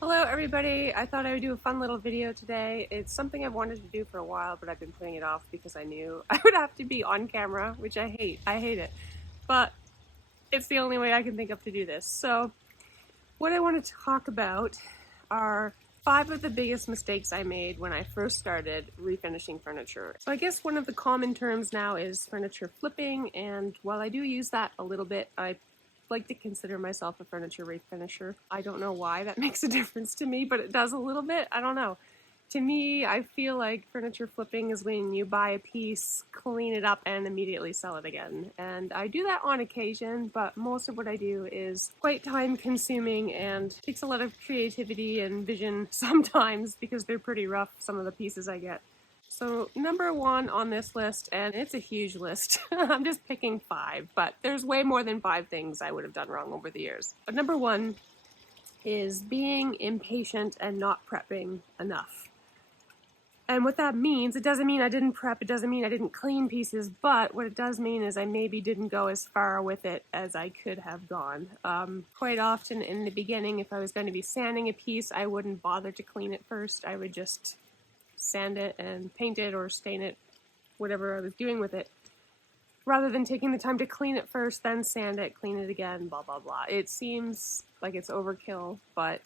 Hello everybody, I thought I would do a fun little video today. It's something I've wanted to do for a while, but I've been putting it off because I knew I would have to be on camera, which I hate. I hate it. But it's the only way I can think of to do this. So what I want to talk about are 5 of the biggest mistakes I made when I first started refinishing furniture. So I guess one of the common terms now is furniture flipping, and while I do use that a little bit, I like to consider myself a furniture refinisher. I don't know why that makes a difference to me, but it does a little bit. I don't know. To me, I feel like furniture flipping is when you buy a piece, clean it up, and immediately sell it again. And I do that on occasion, but most of what I do is quite time consuming and takes a lot of creativity and vision sometimes because they're pretty rough, some of the pieces I get. So number 1 on this list, and it's a huge list, I'm just picking 5, but there's way more than 5 things I would have done wrong over the years. But number 1 is being impatient and not prepping enough. And what that means, it doesn't mean I didn't prep, it doesn't mean I didn't clean pieces, but what it does mean is I maybe didn't go as far with it as I could have gone. Quite often in the beginning, if I was going to be sanding a piece, I wouldn't bother to clean it first. I would just sand it and paint it or stain it, whatever I was doing with it, rather than taking the time to clean it first, then sand it, clean it again, blah, blah, blah. It seems like it's overkill, but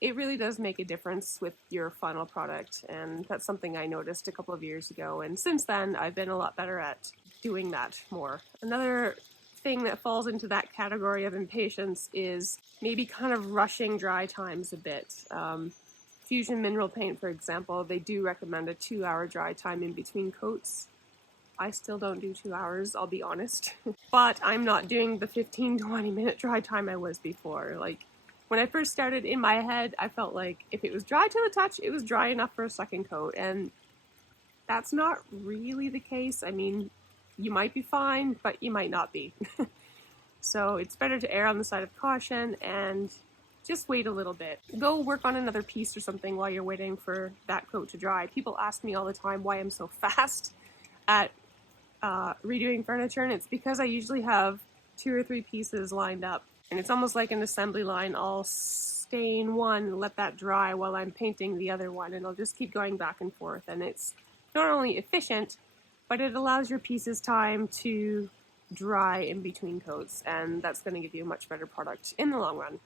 it really does make a difference with your final product, and that's something I noticed a couple of years ago, and since then I've been a lot better at doing that more. Another thing that falls into that category of impatience is maybe kind of rushing dry times a bit. Fusion mineral paint, for example, they do recommend a 2-hour dry time in between coats. I still don't do 2 hours, I'll be honest. But I'm not doing the 15-20 minute dry time I was before. Like, when I first started, in my head, I felt like if it was dry to the touch, it was dry enough for a second coat, and that's not really the case. I mean, you might be fine, but you might not be. So it's better to err on the side of caution and just wait a little bit. Go work on another piece or something while you're waiting for that coat to dry. People ask me all the time why I'm so fast at redoing furniture, and it's because I usually have 2 or 3 pieces lined up. And it's almost like an assembly line. I'll stain one and let that dry while I'm painting the other one, and I'll just keep going back and forth. And it's not only efficient, but it allows your pieces time to dry in between coats, and that's going to give you a much better product in the long run.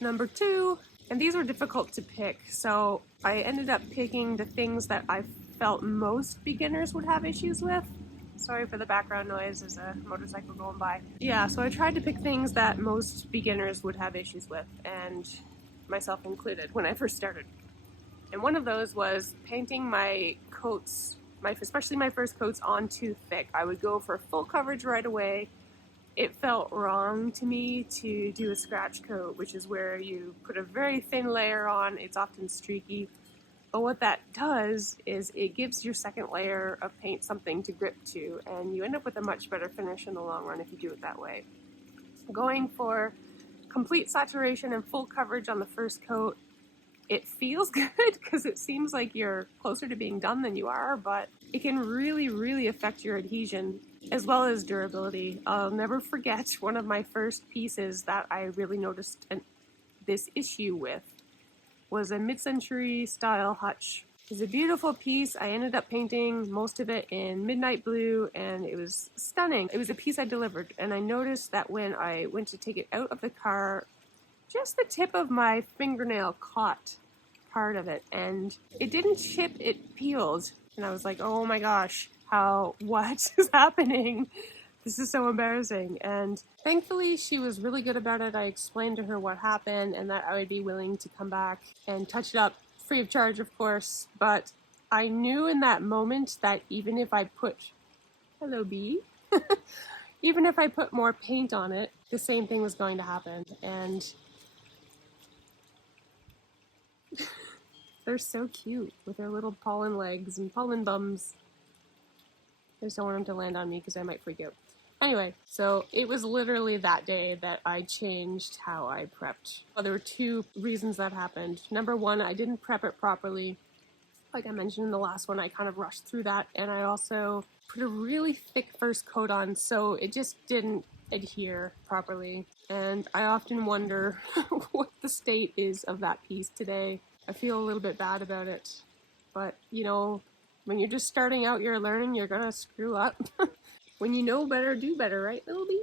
Number 2, and these were difficult to pick, so I ended up picking the things that I felt most beginners would have issues with. Sorry for the background noise, there's a motorcycle going by. Yeah, so I tried to pick things that most beginners would have issues with, and myself included when I first started. And one of those was painting my coats, especially my first coats, on too thick. I would go for full coverage right away. It felt wrong to me to do a scratch coat, which is where you put a very thin layer on. It's often streaky. But what that does is it gives your second layer of paint something to grip to, and you end up with a much better finish in the long run if you do it that way. Going for complete saturation and full coverage on the first coat, it feels good because it seems like you're closer to being done than you are, but it can really, really affect your adhesion as well as durability. I'll never forget one of my first pieces that I really noticed this issue with was a mid-century style hutch. It was a beautiful piece. I ended up painting most of it in midnight blue, and it was stunning. It was a piece I delivered, and I noticed that when I went to take it out of the car, just the tip of my fingernail caught part of it, and it didn't chip, it peeled. And I was like, oh my gosh, what is happening? This is so embarrassing. And thankfully she was really good about it. I explained to her what happened and that I would be willing to come back and touch it up free of charge, of course. But I knew in that moment that even if I put, hello bee, even if I put more paint on it, the same thing was going to happen. And they're so cute with their little pollen legs and pollen bums. I just don't want them to land on me because I might freak out. Anyway, so it was literally that day that I changed how I prepped. Well, there were 2 reasons that happened. Number 1, I didn't prep it properly. Like I mentioned in the last one, I kind of rushed through that, and I also put a really thick first coat on, so it just didn't adhere properly. And I often wonder what the state is of that piece today. I feel a little bit bad about it. But, you know, when you're just starting out your learning, you're gonna screw up. When you know better, do better, right, little baby?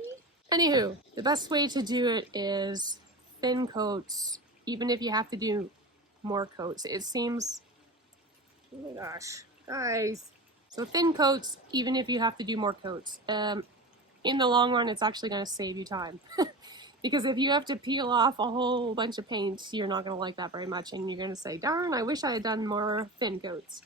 Anywho, the best way to do it is thin coats, even if you have to do more coats. It seems, oh my gosh, guys. So thin coats, even if you have to do more coats. In the long run, it's actually going to save you time. Because if you have to peel off a whole bunch of paint, you're not going to like that very much, and you're going to say, darn, I wish I had done more thin coats.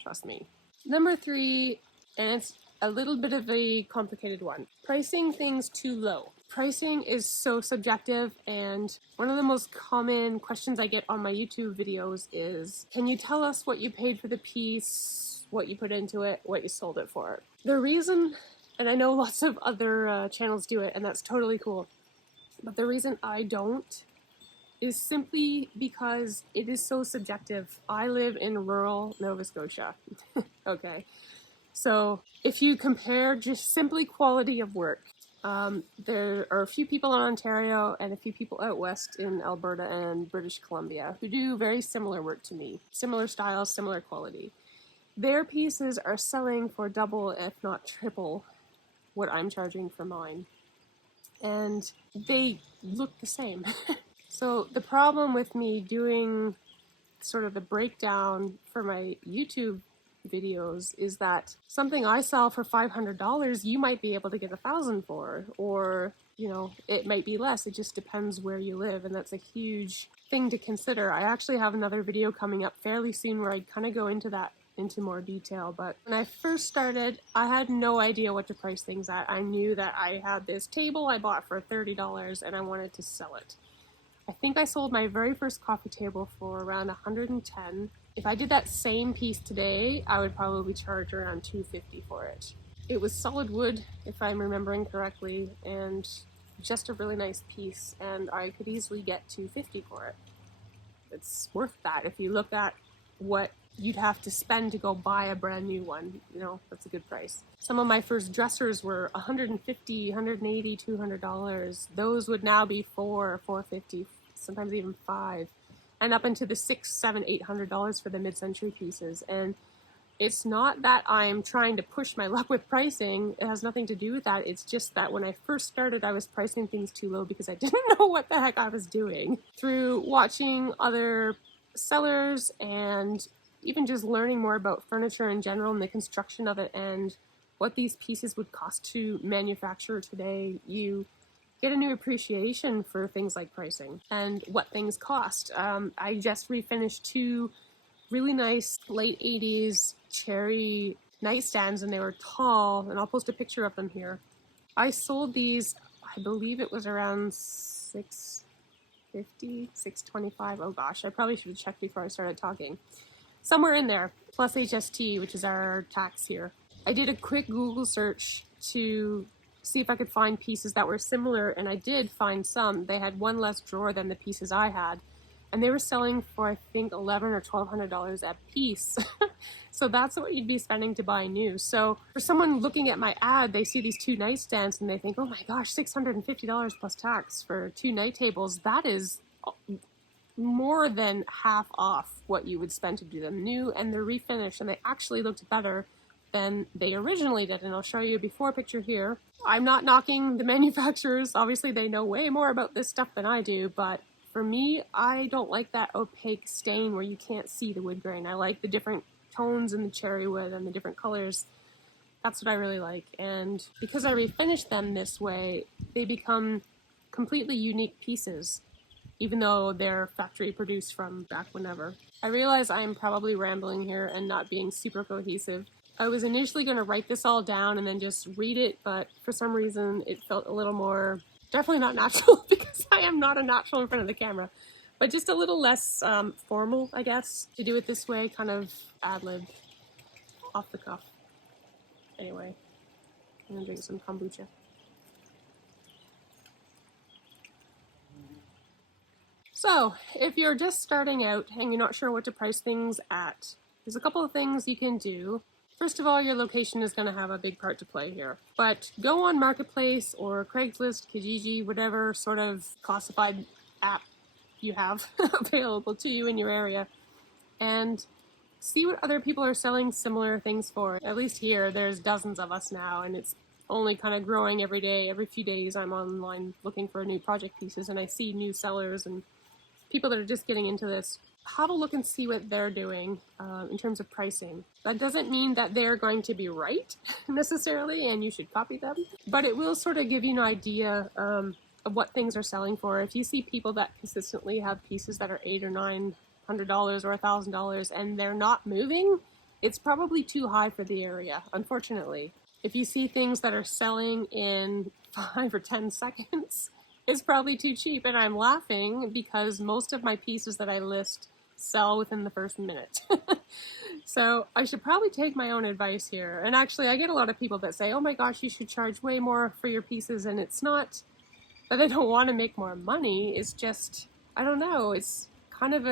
Trust me. Number 3, and it's a little bit of a complicated one. Pricing things too low. Pricing is so subjective, and one of the most common questions I get on my YouTube videos is, can you tell us what you paid for the piece, what you put into it, what you sold it for? The reason, and I know lots of other channels do it, and that's totally cool, but the reason I don't is simply because it is so subjective. I live in rural Nova Scotia. Okay, so if you compare just simply quality of work, there are a few people in Ontario and a few people out west in Alberta and British Columbia who do very similar work to me. Similar styles, similar quality. Their pieces are selling for double, if not triple, what I'm charging for mine. And they look the same. So the problem with me doing sort of the breakdown for my YouTube videos is that something I sell for $500, you might be able to get $1,000 for, or, you know, it might be less. It just depends where you live, and that's a huge thing to consider. I actually have another video coming up fairly soon where I kind of go into more detail, but when I first started, I had no idea what to price things at. I knew that I had this table I bought for $30 and I wanted to sell it. I think I sold my very first coffee table for around $110. If I did that same piece today, I would probably charge around $250 for it. It was solid wood, if I'm remembering correctly, and just a really nice piece, and I could easily get $250 for it. It's worth that if you look at what you'd have to spend to go buy a brand new one. You know, that's a good price. Some of my first dressers were $150, $180, $200. Those would now be $450, sometimes even $5, and up into the $600, $700, $800 for the mid-century pieces. And it's not that I'm trying to push my luck with pricing. It has nothing to do with that. It's just that when I first started, I was pricing things too low because I didn't know what the heck I was doing. Through watching other sellers and even just learning more about furniture in general and the construction of it and what these pieces would cost to manufacture today, you get a new appreciation for things like pricing and what things cost. I just refinished 2 really nice late 80s cherry nightstands, and they were tall, and I'll post a picture of them here. I sold these, I believe it was around $650, $625. Oh gosh, I probably should have checked before I started talking. Somewhere in there, plus HST, which is our tax here. I did a quick Google search to see if I could find pieces that were similar, and I did find some. They had one less drawer than the pieces I had, and they were selling for, I think, $1,100 or $1,200 a piece. So that's what you'd be spending to buy new. So for someone looking at my ad, they see these 2 nightstands and they think, oh my gosh, $650 plus tax for 2 night tables. That is more than half off what you would spend to do them new, and they're refinished, and they actually looked better than they originally did. And I'll show you a before picture here. I'm not knocking the manufacturers. Obviously, they know way more about this stuff than I do, but for me, I don't like that opaque stain where you can't see the wood grain. I like the different tones in the cherry wood and the different colors. That's what I really like. And because I refinish them this way, they become completely unique pieces, even though they're factory produced from back whenever. I realize I'm probably rambling here and not being super cohesive. I was initially going to write this all down and then just read it, but for some reason it felt a little more, definitely not natural because I am not a natural in front of the camera, but just a little less formal, I guess, to do it this way, kind of ad-lib, off the cuff. Anyway, I'm going to drink some kombucha. So, if you're just starting out and you're not sure what to price things at, there's a couple of things you can do. First of all, your location is going to have a big part to play here. But go on Marketplace or Craigslist, Kijiji, whatever sort of classified app you have available to you in your area, and see what other people are selling similar things for. At least here, there's dozens of us now, and it's only kind of growing every day. Every few days I'm online looking for new project pieces, and I see new sellers and people that are just getting into this. Have a look and see what they're doing in terms of pricing. That doesn't mean that they're going to be right necessarily and you should copy them, but it will sort of give you an idea of what things are selling for. If you see people that consistently have pieces that are $800 or $900 or $1,000 and they're not moving, it's probably too high for the area, unfortunately. If you see things that are selling in 5 or 10 seconds, it's probably too cheap, and I'm laughing because most of my pieces that I list sell within the first minute. So I should probably take my own advice here. And actually, I get a lot of people that say, oh my gosh, you should charge way more for your pieces. And it's not that I don't want to make more money. It's just, I don't know. It's kind of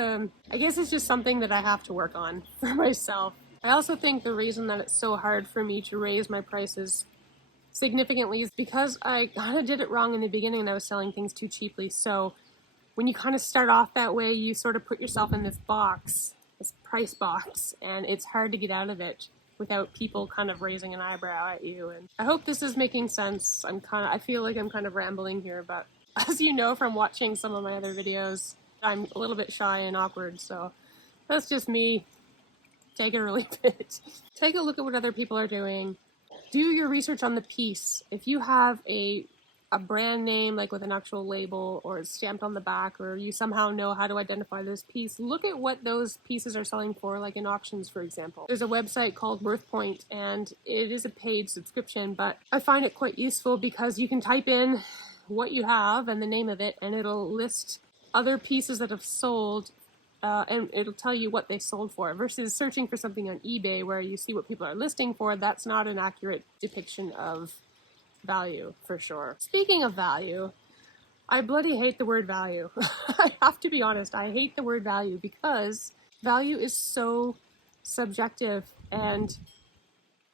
I guess it's just something that I have to work on for myself. I also think the reason that it's so hard for me to raise my prices significantly is because I kind of did it wrong in the beginning and I was selling things too cheaply. So when you kind of start off that way, you sort of put yourself in this box, this price box, and it's hard to get out of it without people kind of raising an eyebrow at you. And I hope this is making sense. I feel like I'm kind of rambling here, but as you know from watching some of my other videos, I'm a little bit shy and awkward, so that's just me. Take it or leave it. Take a look at what other people are doing. Do your research on the piece. If you have a brand name, like with an actual label or it's stamped on the back, or you somehow know how to identify this piece, look at what those pieces are selling for, like in auctions, for example. There's a website called Worthpoint, and it is a paid subscription, but I find it quite useful because you can type in what you have and the name of it, and it'll list other pieces that have sold, and it'll tell you what they sold for, versus searching for something on eBay where you see what people are listing for. That's not an accurate depiction of value, for sure. Speaking of value, I bloody hate the word value. I have to be honest, I hate the word value because value is so subjective, and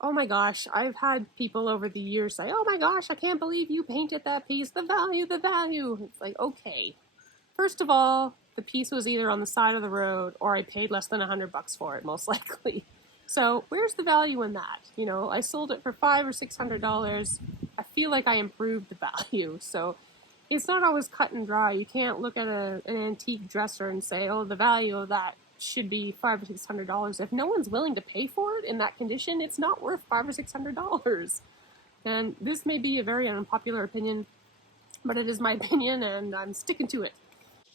oh my gosh, I've had people over the years say, oh my gosh, I can't believe you painted that piece, the value, the value. It's like, okay. First of all, the piece was either on the side of the road or I paid less than $100 for it, most likely. So where's the value in that? You know, I sold it for $500 or $600. I feel like I improved the value. So it's not always cut and dry. You can't look at an antique dresser and say, oh, the value of that should be $500 or $600. If no one's willing to pay for it in that condition, it's not worth $500 or $600. And this may be a very unpopular opinion, but it is my opinion and I'm sticking to it.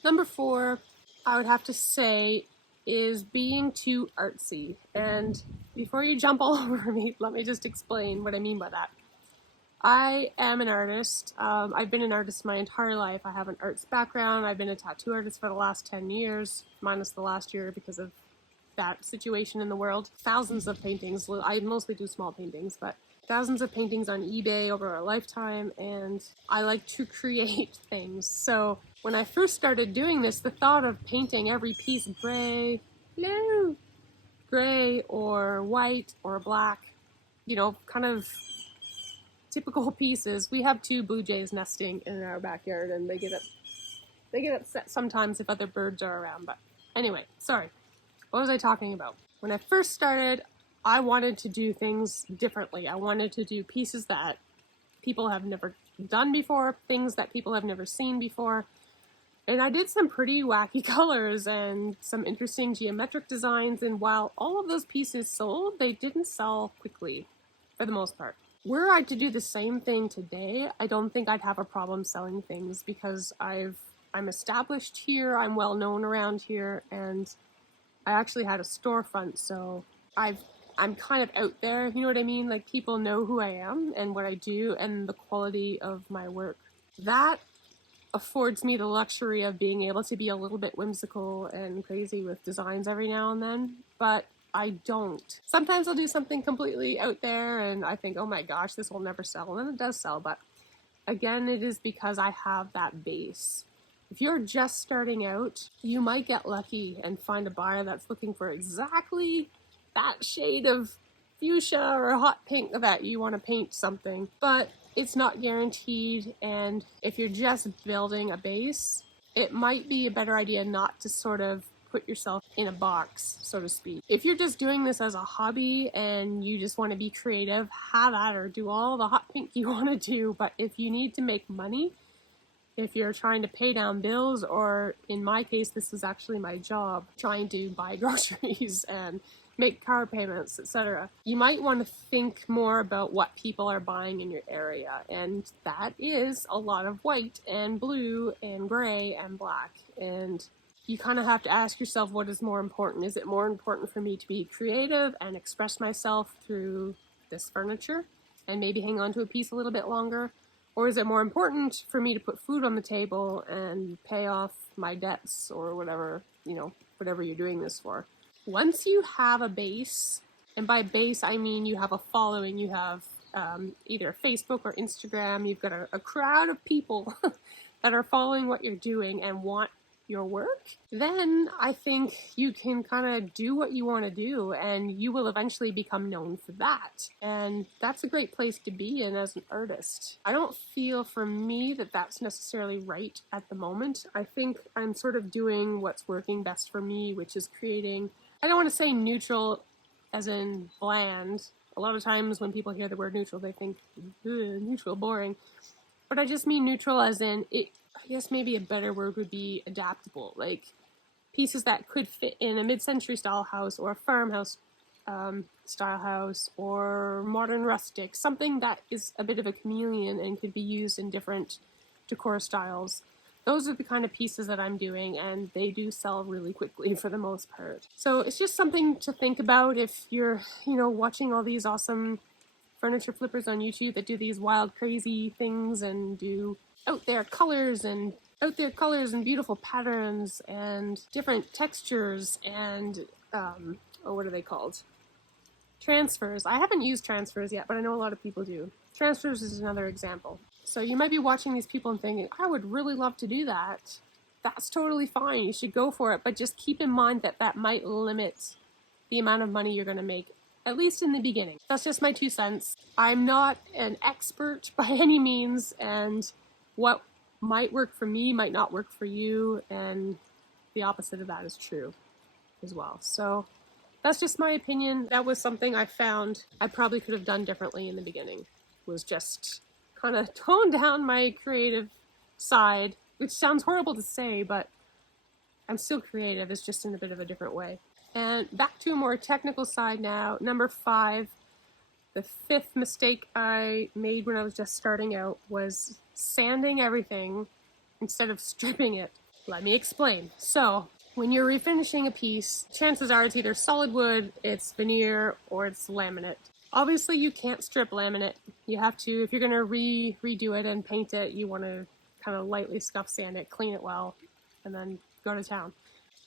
Number 4, I would have to say, is being too artsy. And before you jump all over me, let me just explain what I mean by that. I am an artist. I've been an artist my entire life. I have an arts background. I've been a tattoo artist for the last 10 years, minus the last year because of that situation in the world. Thousands of paintings. I mostly do small paintings, but thousands of paintings on eBay over a lifetime, and I like to create things. So when I first started doing this, the thought of painting every piece gray or white or black, you know, kind of typical pieces. We have 2 blue jays nesting in our backyard, and they get upset sometimes if other birds are around. But anyway, sorry. What was I talking about? When I first started, I wanted to do things differently. I wanted to do pieces that people have never done before, things that people have never seen before. And I did some pretty wacky colors and some interesting geometric designs. And while all of those pieces sold, they didn't sell quickly for the most part. Were I to do the same thing today, I don't think I'd have a problem selling things because I'm established here, I'm well known around here, and I actually had a storefront, so I'm kind of out there, you know what I mean? Like, people know who I am and what I do and the quality of my work. That affords me the luxury of being able to be a little bit whimsical and crazy with designs every now and then, but I don't. Sometimes I'll do something completely out there and I think, oh my gosh, this will never sell, and it does sell, but again, it is because I have that base. If you're just starting out, you might get lucky and find a buyer that's looking for exactly that shade of fuchsia or a hot pink that you want to paint something, but it's not guaranteed. And if you're just building a base, it might be a better idea not to sort of put yourself in a box, so to speak. If you're just doing this as a hobby and you just want to be creative, have at her, do all the hot pink you want to do. But if you need to make money, if you're trying to pay down bills, or in my case, this is actually my job, trying to buy groceries and make car payments, etc., you might want to think more about what people are buying in your area. And that is a lot of white and blue and gray and black. And you kind of have to ask yourself, what is more important? Is it more important for me to be creative and express myself through this furniture and maybe hang on to a piece a little bit longer? Or is it more important for me to put food on the table and pay off my debts or whatever, whatever you're doing this for? Once you have a base, and by base I mean you have a following, you have either Facebook or Instagram, you've got a crowd of people that are following what you're doing and want your work, then I think you can kind of do what you want to do, and you will eventually become known for that. And that's a great place to be in as an artist. I don't feel for me that that's necessarily right at the moment. I think I'm sort of doing what's working best for me, which is creating, I don't want to say neutral as in bland. A lot of times when people hear the word neutral, they think, neutral, boring. But I just mean neutral as in, I guess maybe a better word would be adaptable, like pieces that could fit in a mid-century style house or a farmhouse style house or modern rustic, something that is a bit of a chameleon and could be used in different decor styles. Those are the kind of pieces that I'm doing, and they do sell really quickly for the most part. So it's just something to think about if you're, watching all these awesome furniture flippers on YouTube that do these wild, crazy things and do out there colors and beautiful patterns and different textures and what are they called? Transfers. I haven't used transfers yet, but I know a lot of people do. Transfers is another example. So you might be watching these people and thinking, I would really love to do that. That's totally fine. You should go for it, but just keep in mind that that might limit the amount of money you're going to make, at least in the beginning. That's just my 2 cents. I'm not an expert by any means, and what might work for me might not work for you, and the opposite of that is true as well. So that's just my opinion. That was something I found I probably could have done differently in the beginning, was just kind of tone down my creative side, which sounds horrible to say, but I'm still creative. It's just in a bit of a different way. And back to a more technical side now. Number 5, the 5th mistake I made when I was just starting out was sanding everything instead of stripping it. Let me explain. So when you're refinishing a piece, chances are it's either solid wood, it's veneer, or it's laminate. Obviously you can't strip laminate. You have to, if you're going to redo it and paint it, you want to kind of lightly scuff sand it, clean it well, and then go to town.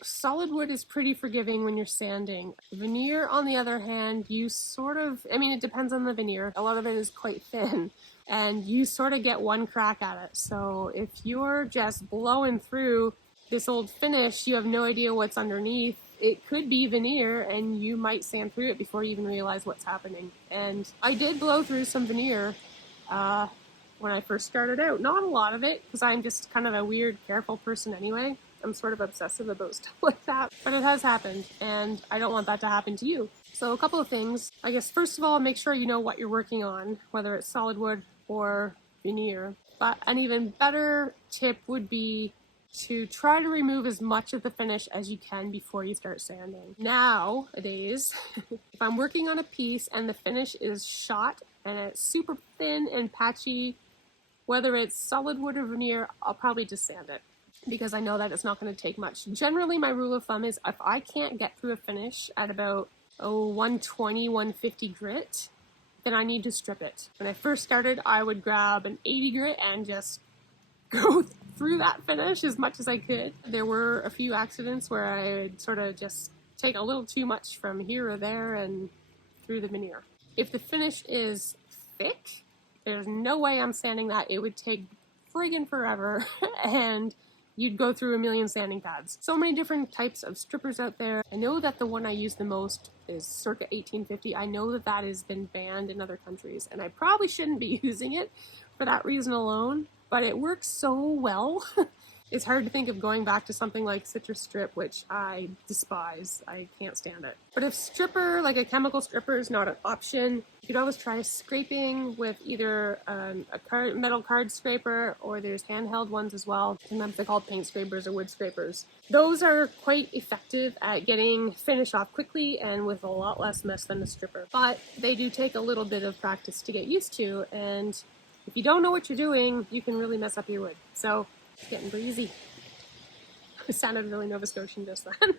Solid wood is pretty forgiving when you're sanding. Veneer, on the other hand, you sort of, it depends on the veneer. A lot of it is quite thin, and you sort of get one crack at it. So if you're just blowing through this old finish, you have no idea what's underneath. It could be veneer, and you might sand through it before you even realize what's happening. And I did blow through some veneer when I first started out. Not a lot of it, because I'm just kind of a weird, careful person anyway. I'm sort of obsessive about stuff like that, but it has happened, and I don't want that to happen to you. So a couple of things. I guess first of all, make sure you know what you're working on, whether it's solid wood or veneer. But an even better tip would be to try to remove as much of the finish as you can before you start sanding. Nowadays, if I'm working on a piece and the finish is shot and it's super thin and patchy, whether it's solid wood or veneer, I'll probably just sand it, because I know that it's not going to take much. Generally, my rule of thumb is if I can't get through a finish at about 120, 150 grit, then I need to strip it. When I first started, I would grab an 80 grit and just go through that finish as much as I could. There were a few accidents where I would sort of just take a little too much from here or there and through the veneer. If the finish is thick, there's no way I'm sanding that. It would take friggin' forever, and you'd go through a million sanding pads. So many different types of strippers out there. I know that the one I use the most is circa 1850. I know that that has been banned in other countries, and I probably shouldn't be using it for that reason alone, but it works so well. It's hard to think of going back to something like citrus strip, which I despise. I can't stand it. But if stripper, like a chemical stripper, is not an option, you could always try scraping with either a metal card scraper, or there's handheld ones as well. Sometimes they're called paint scrapers or wood scrapers. Those are quite effective at getting finish off quickly and with a lot less mess than a stripper. But they do take a little bit of practice to get used to, and if you don't know what you're doing, you can really mess up your wood. So it's getting breezy. I sounded really Nova Scotian just then.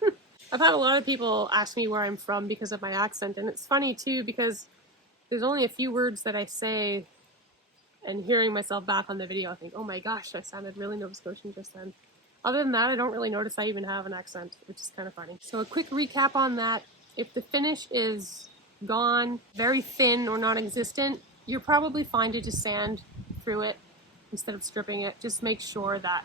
I've had a lot of people ask me where I'm from because of my accent, and it's funny too because there's only a few words that I say, and hearing myself back on the video, I think, oh my gosh, I sounded really Nova Scotian just then. Other than that, I don't really notice I even have an accent, which is kind of funny. So a quick recap on that. If the finish is gone, very thin or non-existent, you're probably fine to just sand through it instead of stripping it. Just make sure that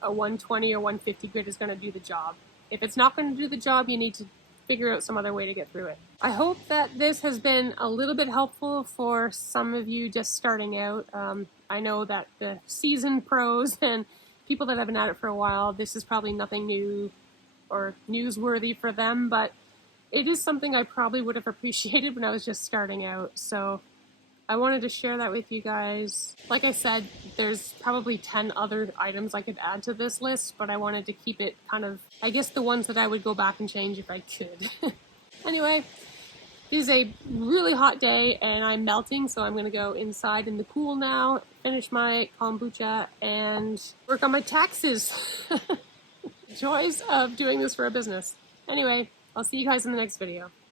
a 120 or 150 grit is going to do the job. If it's not going to do the job, you need to figure out some other way to get through it. I hope that this has been a little bit helpful for some of you just starting out. I know that the seasoned pros and people that have been at it for a while, this is probably nothing new or newsworthy for them, but it is something I probably would have appreciated when I was just starting out. So I wanted to share that with you guys. Like I said, there's probably 10 other items I could add to this list, but I wanted to keep it kind of, I guess, the ones that I would go back and change if I could. Anyway, it is a really hot day and I'm melting, so I'm gonna go inside in the pool now, finish my kombucha, and work on my taxes. Joys of doing this for a business. Anyway, I'll see you guys in the next video.